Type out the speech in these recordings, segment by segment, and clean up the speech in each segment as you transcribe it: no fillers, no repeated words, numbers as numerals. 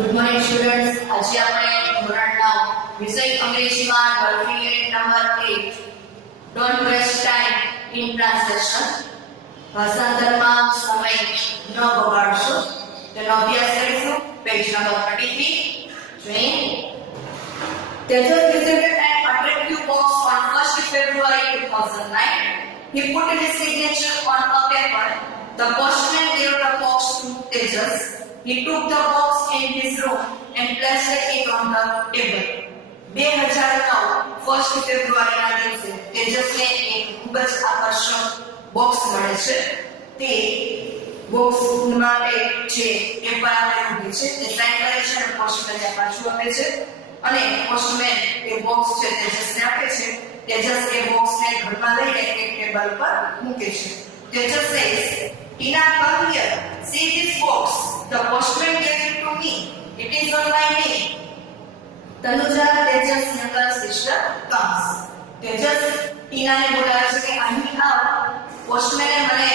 Good morning students. આજે આપણે ધોરણ 9 વિષય અંગ્રેજીમાં working unit number 8 don't waste time in translation ભાષાંતરમાં સમય ન બગાડશો તેનો અભ્યાસ કરીશું. પેજ નંબર 33 જોઈએ. Tejas visited an attractive box on 1st February 2009. He put his signature on a paper. The postman gave the box to Tejas. He took the box in his room and placed it on the table. 2009 1st February ના દિવસે તેજસને એક ખૂબ જ આકર્ષક box મળે છે. તે box માટે છે પેપર આપેલું છે, તે સાઇન કરે છે અને પોસ્ટમેનને પાછું આપે છે અને પોસ્ટમેન એ બોક્સ છે તેજસને આપે છે. તેજસ એ બોક્સને ઘરમાં લઈને એક ટેબલ પર મૂકે છે. Tejas says, "Tina, come here. See this box. The postman gave it to me. It is on my name." Tanuja, Tejas' younger sister, comes. Tejas ટીનાને બોલાવે છે કે અહીં આવ. પોસ્ટમેને મને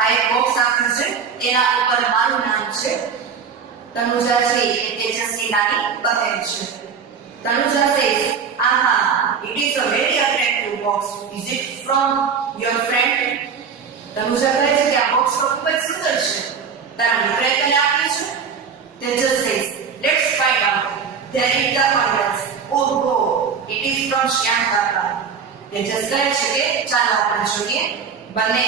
આ એક બોક્સ આપ્યું છે, તેના ઉપર મારું નામ છે. તનુજા છે એ તેજસની નાની બહેન છે. Tanuja says, "Aha, it is a very attractive box. Is it from your friend?" Tanuja કહે છે કે આ બોક્સ તો ખૂબ જ સુંદર છે, તારા મિત્રએ તને આપ્યું છે. Tejas says, "Let's find out." There it comes. Oh, it is from Shyam Kaka. Tejas કહે છે કે ચાલો આપણે જોઈએ. બંને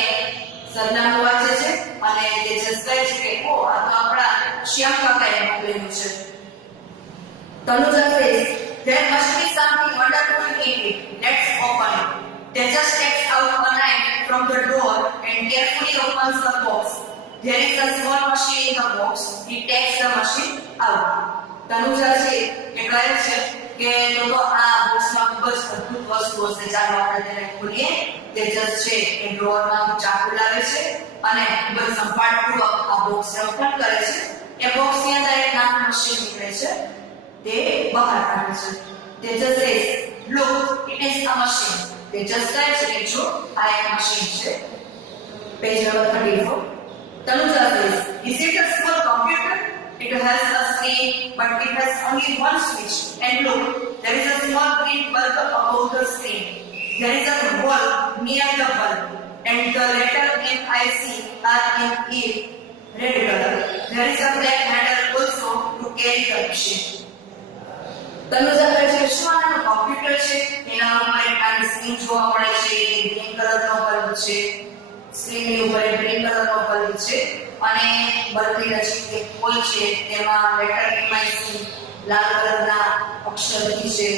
સરનામું વાંચે છે અને તેજસ કહે છે કે ઓ આ તો આપણા શ્યામ કાકાએ મોકલેલું છે. Tanuja says, "There must be something wonderful in it. Let's open it." Tejas takes out a knife from the door and carefully opens the box. There is a small machine in the box. He takes the machine out. Tanuja છે કે કહે છે કે તો આ બોક્સમાં ખૂબ જ અદ્ભુત વસ્તુઓ છે, ચાલો આપણે તેને ખોલીએ. તેજસ છે એ ડ્રોઅરમાં ચાકુ લાવે છે અને ખૂબ જ સંભાળપૂર્વક આ બોક્સને ઓપન કરે છે. એ બોક્સની અંદર એક નાનું મશીન નીકળે છે, તે બહાર કાઢે છે. Tejas says, "Look, it is a machine." Tejas કહે છે કે જો આ એક મશીન છે. Page number 34. Tanuja says, "Is it a small computer? It has a screen, but it has only one switch. And look, there is a small green bulb above the screen. There is a wall near the bulb, and the letter MIC are in red color. There is a black handle also to carry the machine." Tanuja કહે છે શું આનું computer છે? એના ઉપર એક નાની screen જોવા મળે છે, ગ્રીન કલરનો બલ્બ છે. સ્ક્રીનની ઉપર ગ્રીન કલરનો બલ્બ છે અને બલ્બની નજીક એક હોલ છે, તેમાં લેટર MIC લાલ કલરના અક્ષરથી છે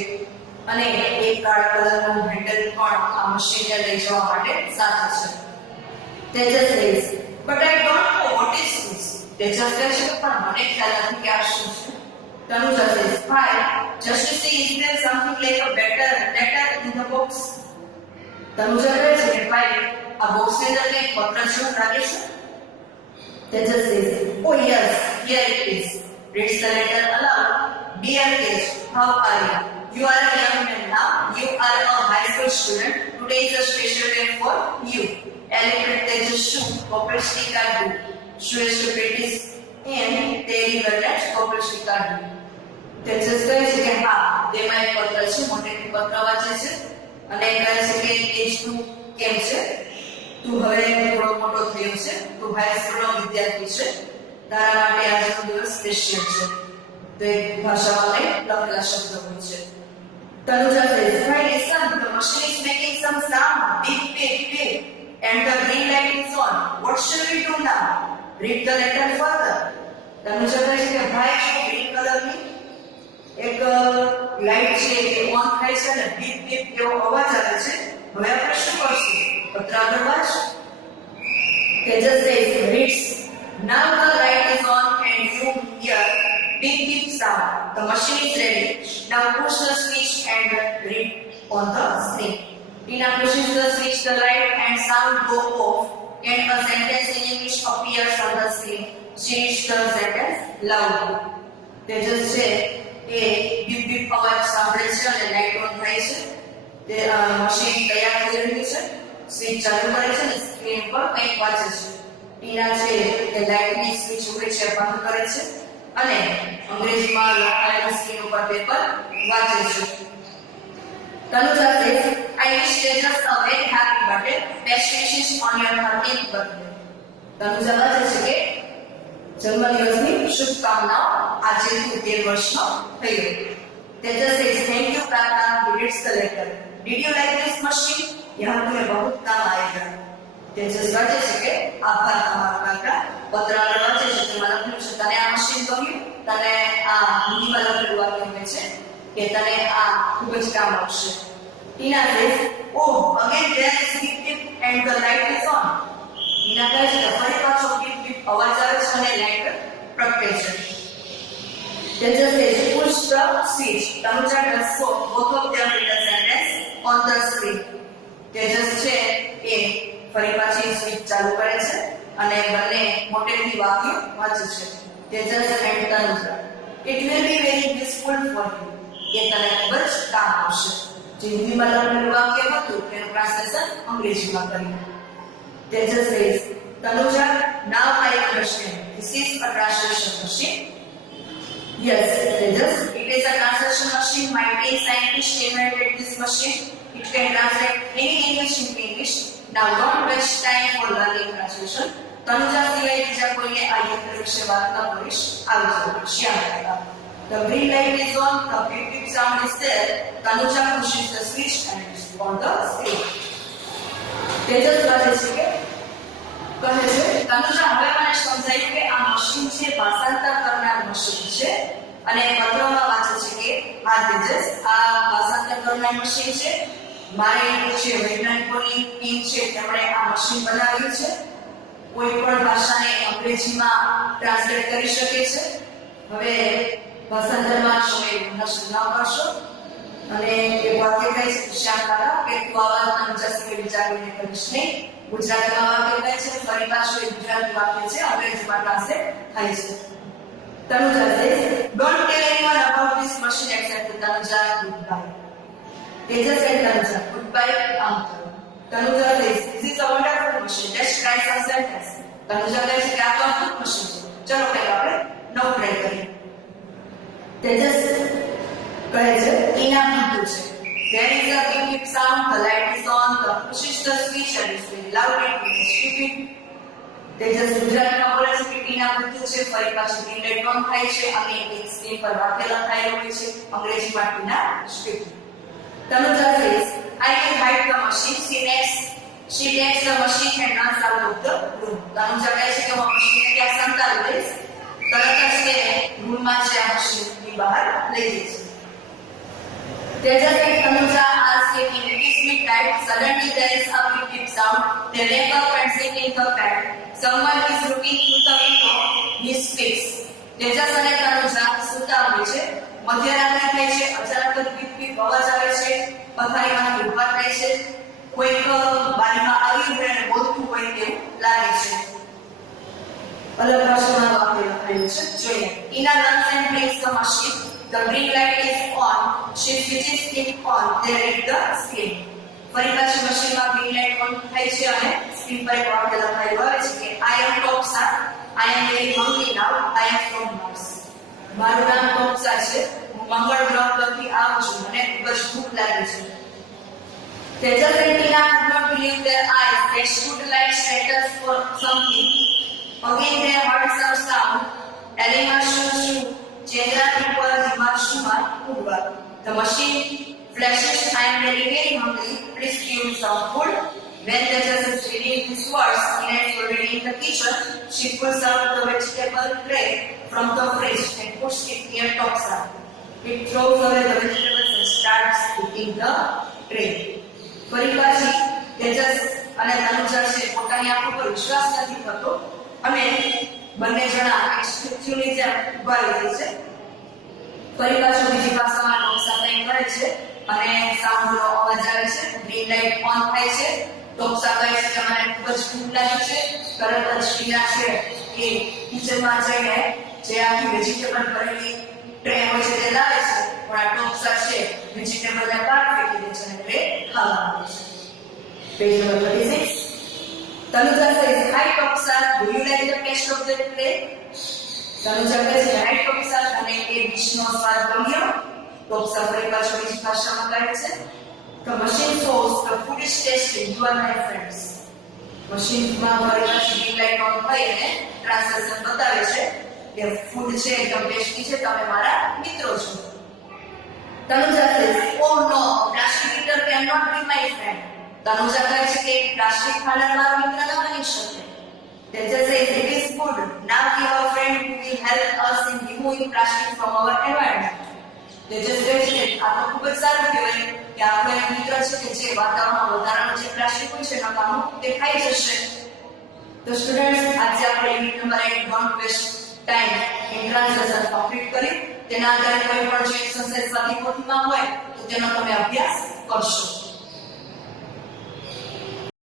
અને એક કાળા કલરનું હેન્ડલ પણ આ મશીનને લઈ જવા માટે સાથે છે. Tejas says, "But I don't know what is this." Tejas કહે છે પણ મને ખ્યાલ નથી કે આ શું છે. Tanuja says, "Fine, just to see is there something like a better letter in the box." Tanuja કહે છે કે ભાઈ આ બોક્સની અંદર કંઈક પત્ર જેવું લાગે છે. Tejas says, "Oh yes, here it is." Reads the letter aloud. "Dear Tej, how are you? You are a young man now. You are a high school student. Today is a special day for you. Elected Tejas shoe, corporate sticker do. Shoe is to practice and તેરી ગરજ corporate sticker do." Tejas કહે છે કે હા, તેમાં એક પત્ર છે, મોટેથી પત્ર વાંચે છે અને કહે છે કે તેજ તું કેમ છે? તું હવે થોડો મોટો થયો છે, તું હાઈ સ્કૂલનો વિદ્યાર્થી છે, તારા માટે આજનો દિવસ સ્પેશિયલ છે. તો એક ભાષામાં લખેલા શબ્દો હોય છે. Tanuja says, "My listen, the machine is making some sound, beep, beep, beep, and the green light is on. What shall we do now? Read the letter further." Tanuja કહે છે કે ભાઈ જો ગ્રીન કલરની એક લાઈટ છે એ on થાય છે અને બીપ બીપ એવો અવાજ આવે છે, હવે આપણે શું કરશું? પત્ર આગળ વાંચ. Tejas says, "Reads. Now the light is on and you hear beep beep sound. The machine is ready. Now push the switch and read on the screen." Tina pushes the switch, the light and sound go off and a sentence in English appears on the screen. She reads the sentence loudly. Tejas છે એ beep beep અવાજ સાંભળે છે અને light on થાય છે. તે machine તૈયાર થઈ રહ્યું છે, સ્વિચ ચાલુ કરે છે અને સ્ક્રીન પર કંઈક વાંચે છે. ટીના છે એ લાઈટની સ્વિચ ઉભી છે બંધ કરે છે અને અંગ્રેજીમાં લખાયેલું સ્ક્રીન ઉપર પેપર વાંચે છે. Tanuja says, I wish Tejas a very happy birthday. Best wishes on your 13th birthday. Tanuja વાંચે છે કે જન્મદિવસની શુભકામનાઓ. આજે તું 13 વર્ષનો થઈ ગયો. Tejas says, thank you Prarthna, he reads the letter. Did you like this machine? यह तुम्हें बहुत काम आएगा. Tejas વાંચે છે કે આભાર તમારો કાકા. પત્ર વાંચે છે તેમાં લખ્યું છે તને આ મશીન ગમ્યું? તને આ હિન્દીમાં લખેલું વાક્ય કહે છે કે તને આ ખૂબ જ કામ આવશે. Tina says, oh, again there is beep beep and the light is on. Tina કહે છે કે ફરી પાછો beep beep અવાજ આવે છે અને લાઈટ પ્રગટે છે. Tejas says, push the switch. Tanuja does so. Both of them read the sentence on the screen. Tejas છે એ ફરી પાછી સ્વિચ ચાલુ કરે છે અને બંને મોટેથી વાક્ય વાંચે છે. Tejas and Tanuja. It will be very useful for you. એ તને ખૂબ જ કામ આવશે. જે હિન્દીમાં લખેલું વાક્ય હતું તેનું ટ્રાન્સલેશન અંગ્રેજીમાં કર્યું. Tejas says, Tanuja, now I understand. This is a translation machine. Yes, Tejas, it is a translation machine. My dear scientist invented this machine. It can translate any English into English. Now don't waste time for learning translation. Tanuja સિવાય બીજા કોઈને આ યંત્ર વિશે વાત ન કરીશ. આવજો. શ્યામ કાકા. The green light is on, the beep beep sound is there. Tanuja pushes the switch and it's on the screen. Tejas વાંચે છે કે કહે છે તનુજા હવે મને સમજાયું કે આ મશીન છે ભાષાંતર કરનાર મશીન છે અને પત્રમાં વાંચે છે કે આ તેજસ આ ભાષાંતર કરનાર મશીન છે. મારે જે વૈજ્ઞાનિકોની ટીમ છે તેમણે આ મશીન બનાવ્યું છે. કોઈ પણ ભાષાને અંગ્રેજીમાં ટ્રાન્સલેટ કરી શકે છે. હવે ભાષાંતરમાં તમે નષ્ટ ન કરશો અને એ વાક્ય કહે છે શ્યામ કાકા કે તું આ વાત તનુજા સિવાય બીજા કોઈને કહીશ નહીં. ગુજરાતીમાં વાક્ય કહે છે ફરી પાછું એ ગુજરાતી વાક્ય છે અંગ્રેજીમાં ટ્રાન્સલેટ થાય છે. Tanuja says, don't tell anyone about this machine except Tanuja. Goodbye. Tejas and Tanuja, goodbye uncle. Tanuja says, this is a wonderful machine. Let's try some sentence. Tanuja કહે છે કે આ તો અદ્ભુત મશીન છે. ચલો પહેલા આપણે નવું ટ્રાય કરીએ. Tejas કહે છે ઇનામ લીધું છે. There is a beep beep sound, the light is on, the pushes the switch and it's very loud and stupid. Tejas ગુજરાતીમાં બોલે છે કે ઇનામ લીધું છે. ફરી પાછું ગ્રીન લાઇટ ઓન થાય છે અને એક સ્ક્રીન પર વાક્ય લખાયેલું હોય છે અંગ્રેજીમાં ઇનામ stupid. Tanuja says, I will hide the machine. She takes the machine and runs out of the room. Tanuja કહે છે કે હું મશીનને ત્યાં સંતાડી દઈશ. તરત જ તે રૂમમાં છે આ મશીનની બહાર લઈ જાય છે. Tejas and Tanuja are sleeping. It is midnight. Suddenly there is a beep beep sound. They wake up and sit in the bed. Someone is looking through the window. He speaks. Tejas અને Tanuja સૂતા હોય છે. મધ્યરાત્રિ થાય છે. અચાનક જ beep beep અવાજ આવે છે. પથારીમાંથી ઊભા થાય છે. કોઈક બારીમાં આવી અને બોલતું હોય તેવું લાગે છે. અલગ ભાષામાં વાક્ય લખાયેલું છે. જોઈએ. Ina runs and plays the machine. The green light is on. She switches it on. They read the screen. ફરી પાછી મશીનમાં ગ્રીન લાઇટ ઓન થાય છે અને સ્ક્રીન પર એક વાક્ય લખાયેલું આવે છે કે I am Topsa. I am very hungry now. I am from Mars. મારું નામ ટોપ્સા છે. હું મંગળ ગ્રહ પરથી આવું છું. મને ખૂબ જ ભૂખ લાગી છે. Tejas and Tina could not believe their eyes. They stood like statues for something. Again they heard some sound. Elima shoo shoo. ચેન્દ્રાની પર હિમાશુમાં ઉડવા. The machine flashes, I am very hungry. Please give me some food. When Tejas is reading these words, Tina is already in the kitchen. She pulls out the vegetable tray from the fridge and puts it near Topsa. It throws away the vegetables and starts eating the tray. ફરી પાછી તેજસ અને તનુજા છે પોતાની આંખો પર વિશ્વાસ નથી થતો અને બંને જણા એક સ્ટેચ્યુની જેમ ઉભા રહી છે. ફરી પાછું બીજી ભાષામાં ટોપ્સા કંઈ કરે છે અને સાઉન્ડનો અવાજ આવે છે. ગ્રીન લાઇટ ઓન થાય છે. ટોપ્સા કહે છે કે મને ખૂબ જ ભૂખ લાગી છે. તરત જ ટીના છે એ કિચનમાં જઈને જે આખી વેજીટેબલ ભરેલી ટ્રે હોય છે તે લાવે છે. પણ આ ટોપ્સા છે વેજીટેબલને બહાર ફેંકી દે છે અને ટ્રે ખાવા માંગે છે. Page number 36. Tanuja says, hi Topsa, do you like the taste of the tray? Tanuja કહે છે રાઈટ પ્રોફેસર અને એ ડિશનો સ્વાદ ગમ્યો. પ્રોફેસર ફરી પાછો બીજી ભાષામાં કહે છે The machine shows the food is tasty, you are my friends. મશીનમાં ફરી પાછી ગ્રીન લાઈટ ઓન થઈ અને ટ્રાન્સલેશન બતાવે છે કે ફૂડ છે એકદમ ટેસ્ટી છે, તમે મારા મિત્રો છો. Tanuja says, oh no, plastic eater cannot be my friend. Tanuja કહે છે કે પ્લાસ્ટિક ખાનાર મારો મિત્ર ન બની શકે. Teja says, it is good. Now we have a friend who will help us in removing plastic from our environment. Teja says, આ તો ખૂબ જ સારું કહેવાય કે આપણો એક મિત્ર છે કે જે વાતાવરણમાં વધારાનું જે પ્લાસ્ટિક હોય છે એના કામો તે ખાઈ જશે. તો સ્ટુડન્ટ્સ, આજે આપણે unit number 8 don't waste time in translation complete કરી. તેના આધારે કોઈ પણ જે એક્સરસાઇઝ સ્વાધ્યાય પોથીમાં હોય તો તેનો તમે અભ્યાસ કરશો.